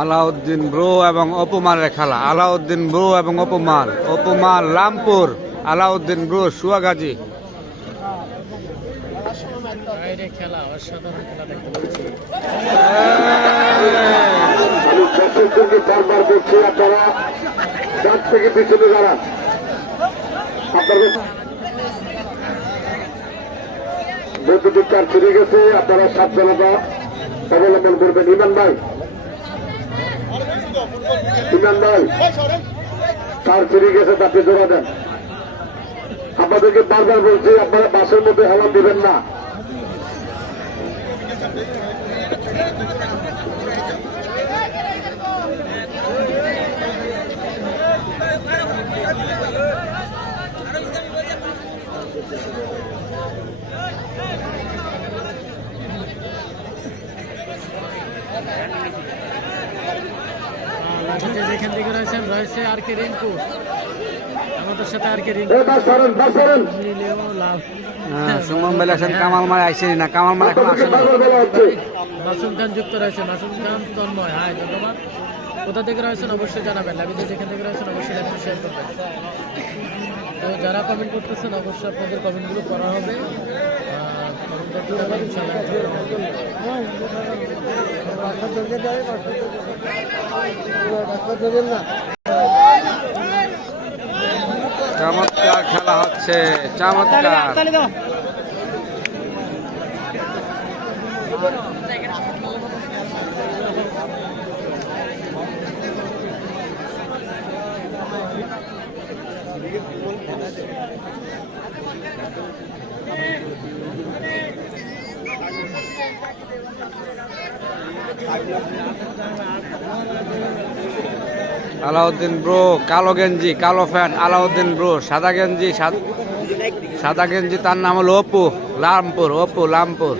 Alauddin bro এবং অপমানের খেলা। আলাউদ্দিন ব্রো এবং অপমাল অপমাল রামপুর আলাউদ্দিন ব্রো, সুয়াগাজী। গেছে আপনারা সাবধানতা অবলম্বন করবেন ইমান ভাই। ইমান ভাই, কার ফিরে গেছে তাকে জোড়া দেন। আপনাদেরকে বারবার বলছি, আপনারা বাসের মধ্যে হেলান দিবেন না। যেখান থেকে রয়েছেন রয়েছে আর কে রিঙ্কু। আমাদের সাথে আর কে রিঙ্কু এবার সরেন বাস সরেন। মিলেও লাভ হ্যাঁ, সুমন বেলা আছেন কামাল মার আইসেনি না কামাল মার এখন আপনাদেরকে আসেনি বারবার বলা হচ্ছে মাসুম খান যুক্ত রয়েছে মাসুম খান তন্ময়। হাই ধন্যবাদ। কোথা থেকে রয়েছেন অবশ্যই জানাবেন লাভিতে যেখান থেকে রয়েছেন অবশ্যই লাভিতে শেয়ার করবেন। তো যারা কমেন্ট করতেছেন অবশ্যই আপনাদের কমেন্টগুলো করা হবে। করতে। চমৎকার খেলা হচ্ছে চমৎকার। আলাউদ্দিন ব্রো, কালো গেঞ্জি, কালো ফ্যান আলাউদ্দিন ব্রো, সাদা গেঞ্জি সাদ- গেঞ্জি, তার নাম হলো অপু, লামপুর অপু, লামপুর।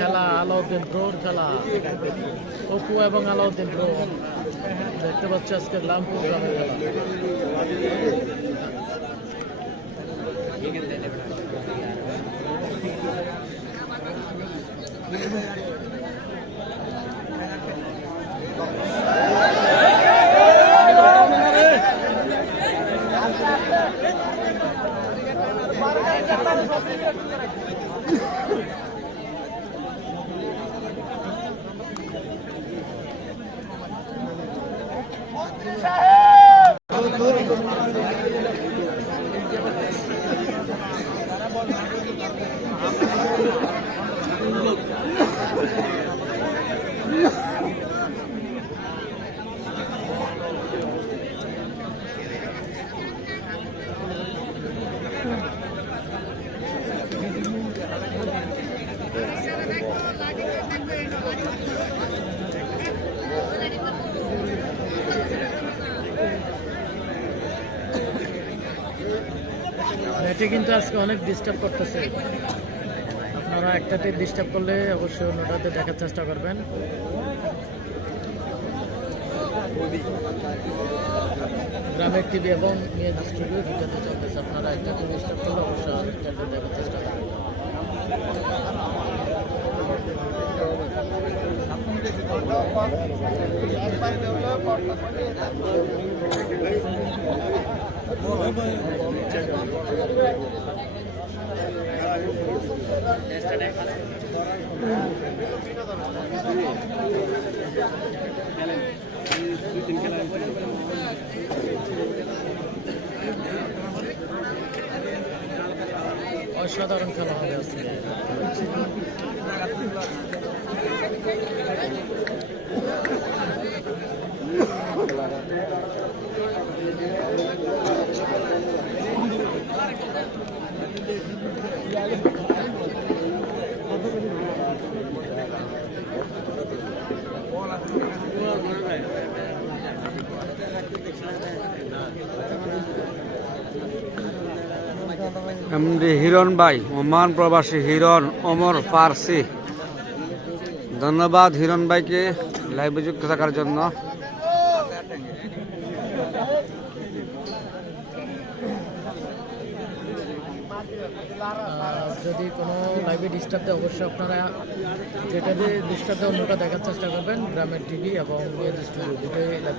খেলা আলাউদ্দিন ড্রোর খেলা অপু এবং আলাউদ্দিন ব্রো দেখতে পাচ্ছি আজকে রামপুর গ্রামের খেলা নেটে কিন্তু আজকে অনেক ডিস্টার্ব করতেছে। আপনারা একটাতে ডিস্টার্ব করলে অবশ্যই অন্যটাতে দেখার চেষ্টা করবেন। গ্রামের টিভি এবং মেয়ে স্টুডিও দুটাতে চলতেছে, আপনারা একটাতে ডিস্টার্ব করলে অবশ্যই আরেকটাতে দেখার চেষ্টা করবেন। অসাধারণ খেলা হবে আজকে। এমডি হিরণ ভাই, ওমান প্রবাসী হিরণ ওমর ফার্সি। ধন্যবাদ হিরণ ভাইকে লাইভে যুক্ত থাকার জন্য। যদি কোনো লাইভে ডিস্টার্ব দেয়, অবশ্যই আপনারা যেটা দিয়ে ডিস্টার্ব দেয়, অন্যটা দেখার চেষ্টা করবেন। গ্রামের টিভি এবং দুটোই লাইভ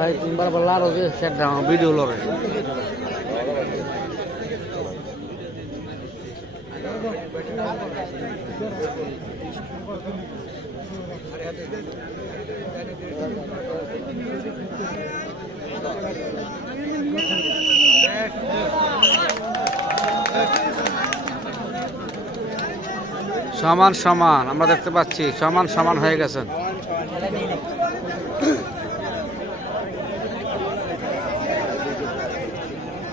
ভাই, তিনবার আর ওকে সেট দাও ভিডিও লরে সমান সমান, আমরা দেখতে পাচ্ছি, সমান সমান হয়ে গেছেন